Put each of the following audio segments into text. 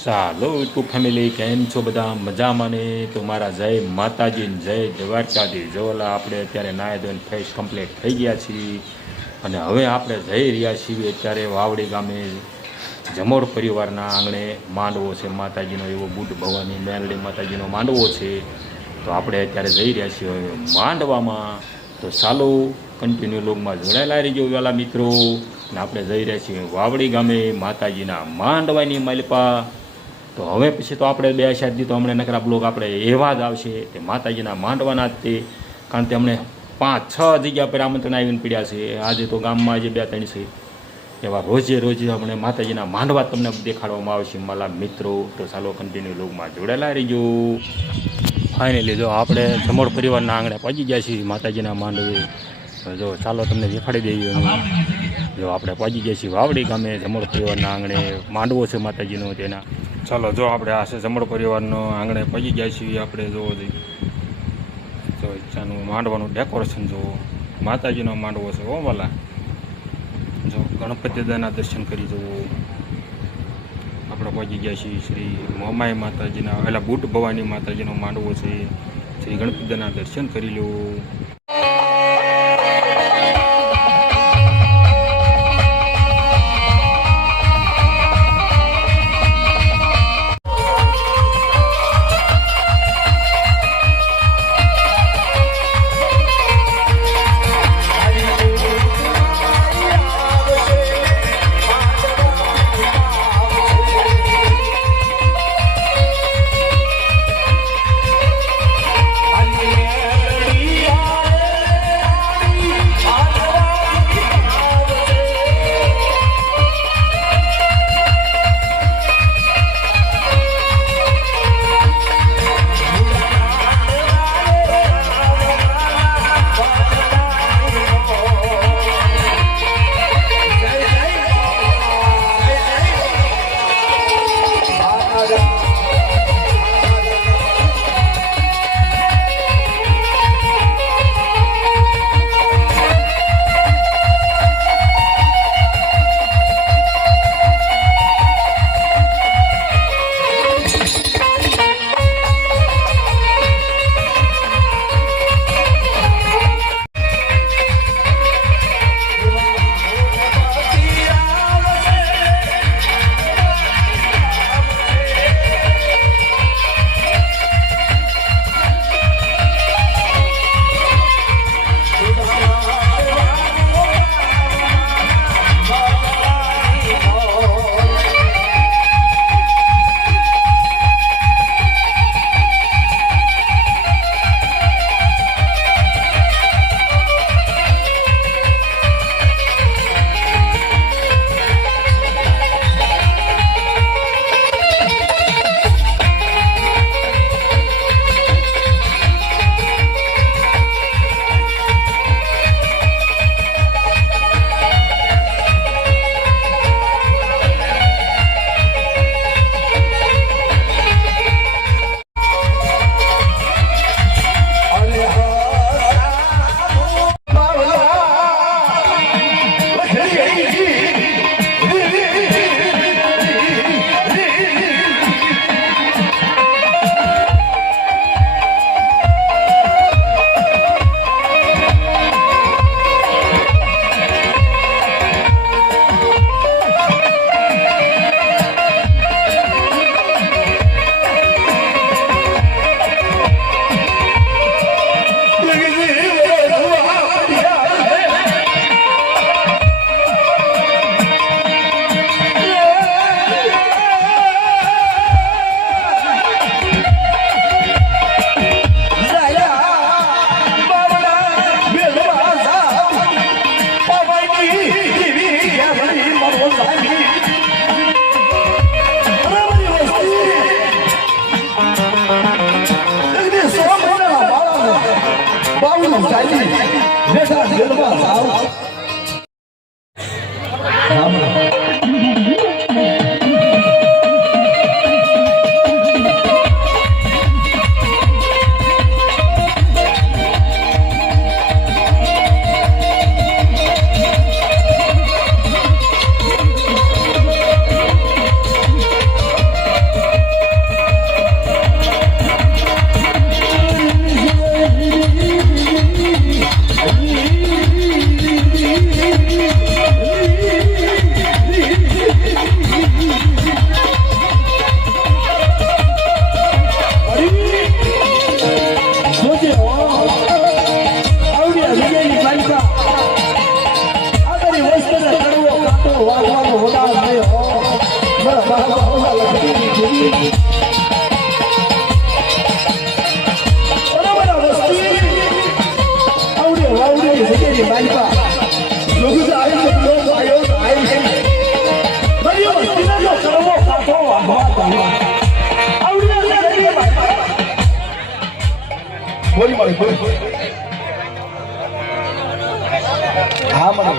ચાલો YouTube family કેમ છો બધા મજામાં ને તો મારા જય માતાજી જય દ્વારકાધીશ. જોલા આપણે અત્યારે નાય ધોઈને ફેસ કમ્પ્લીટ થઈ ગયા છીએ અને હવે આપણે જઈ રહ્યા છીએ અત્યારે વાવડી ગામે જમોર પરિવારના આંગણે માંડવો છે માતાજીનો, એવો બુદ્ધ ભવાની મેલડી માતાજીનો માંડવો છે. તો આપણે અત્યારે જઈ રહ્યા છીએ માંડવામાં. તો ચાલો કન્ટિન્યુ લોગમાં જોડાયેલા રહીજો વાલા મિત્રો. ને આપણે જઈ રહ્યા છીએ વાવડી ગામે માતાજીના માંડવાની માલિપા. તો હવે પછી તો આપણે 2 દી તો હમણાં નકરા બ્લોગ આપણે એવા જ આવશે તે માતાજીના માંડવાના જ તે, કારણ કે અમને 5-6 જગ્યા પર આમંત્રણ આવીને પડ્યા છે. આજે તો ગામમાં આજે 2-3 છે એવા રોજે અમને માતાજીના માંડવા તમને દેખાડવામાં આવશે મારા મિત્રો. તો ચાલો કન્ટિન્યુ લોગમાં જોડાયેલા રહીજો. ફાઇનલી જો આપણે જમોર પરિવારના આંગણે પહોંચી ગયા છીએ માતાજીના માંડવે. જો ચાલો તમને દેખાડી દઈએ. જો આપણે પહોંચી ગયા છીએ વાવડી ગામે જમોર પરિવારના આંગણે માંડવો છે માતાજીનો તેના. ચાલો જો આપણે આ છે જમોર પરિવારનો આંગણે પહોંચી ગયા છીએ આપણે. જોવો જો ઈચ્છાનું માંડવાનું ડેકોરેશન જુઓ, માતાજીનો માંડવો છે હો વાલા. જો ગણપતિ દાદાના દર્શન કરી જુઓ. આપણે પહોંચી ગયા છીએ શ્રી મોમાઈ માતાજીના, એટલે બુટ ભવાની માતાજીનો માંડવો છે. શ્રી ગણપતિ દાદાના દર્શન કરી લો. બોલી બોલી બોલી હા મને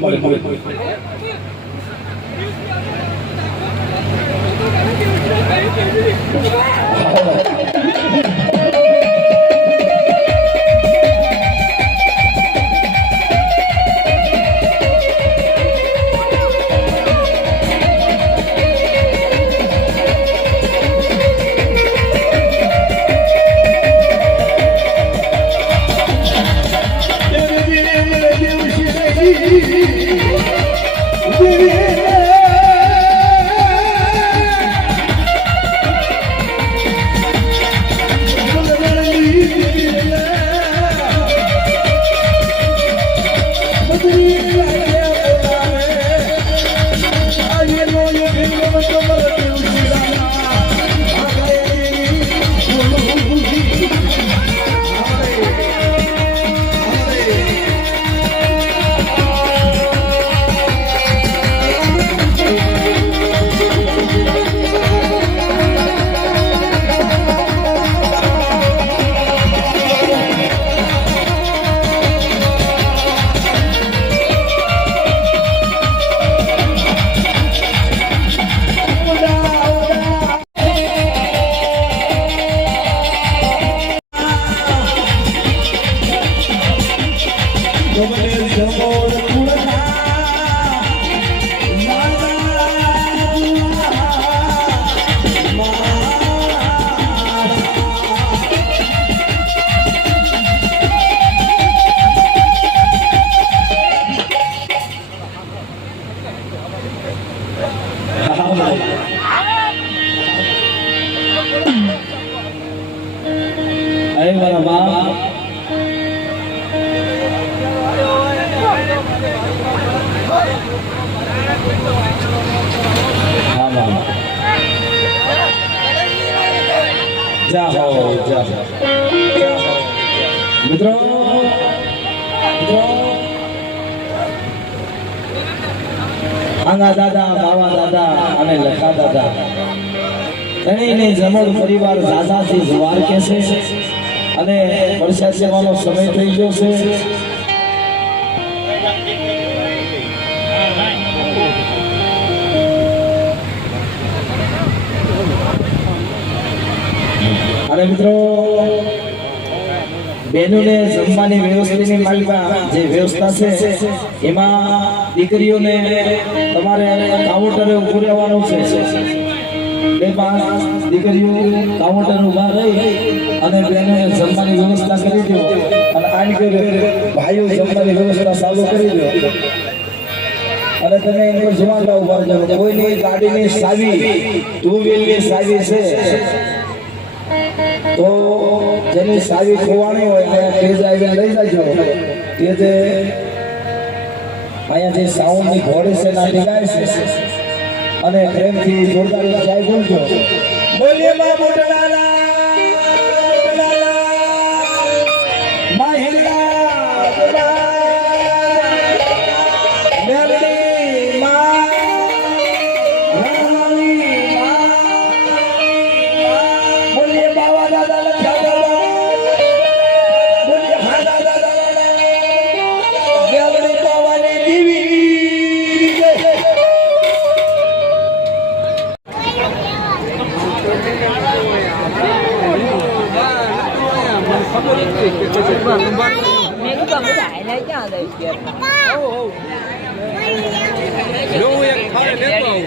બોલ બોલ બોલ અરે મારા બાપ મિત્રો આંગા દાદા બાવા દાદા અને લખા દાદા ત્રણેયને જમણ પરિવાર દાદાથી જુવાર કે છે અને વરસાદ સેવાનો સમય થઈ ગયો છે. અને મિત્રો બહેનોને જમવાની વ્યવસ્થાની માલિકા જે વ્યવસ્થા છે એમાં દીકરીઓને તમારે કાઉન્ટરે ઉભું રહેવાનું છે. 2-5 દીકરીઓ કાઉન્ટર ઉભા રહી અને બહેનોને જમવાની વ્યવસ્થા કરી દો અને આની કે ભાઈઓ જમવાની વ્યવસ્થા ચાલુ કરી દો અને તમે એમને જોવા ઉભા જાઓ. કોઈની ગાડીની સાવી 2 વ્હીલની સાવી છે તો જેની સાવી ખોવાણી હોય અહીંયા તેજ લઈ જાજો. તે જે અહીંયા જે સાઉન્ડની ઘોડે છે નાથી ગાય છે અને પ્રેમથી જોરદાર જાય બોલજો. બોલીએ માં મોટલાલા માહિલા વ્યાલડી માં રાણી માં બોલીએ બાવા દાદા લખ્યા બોલીએ હા દાદા વ્યાલડી બાવાની દેવી mấy cái con của đại đấy chứ là đẹp. Luôn em thôi là biết rồi.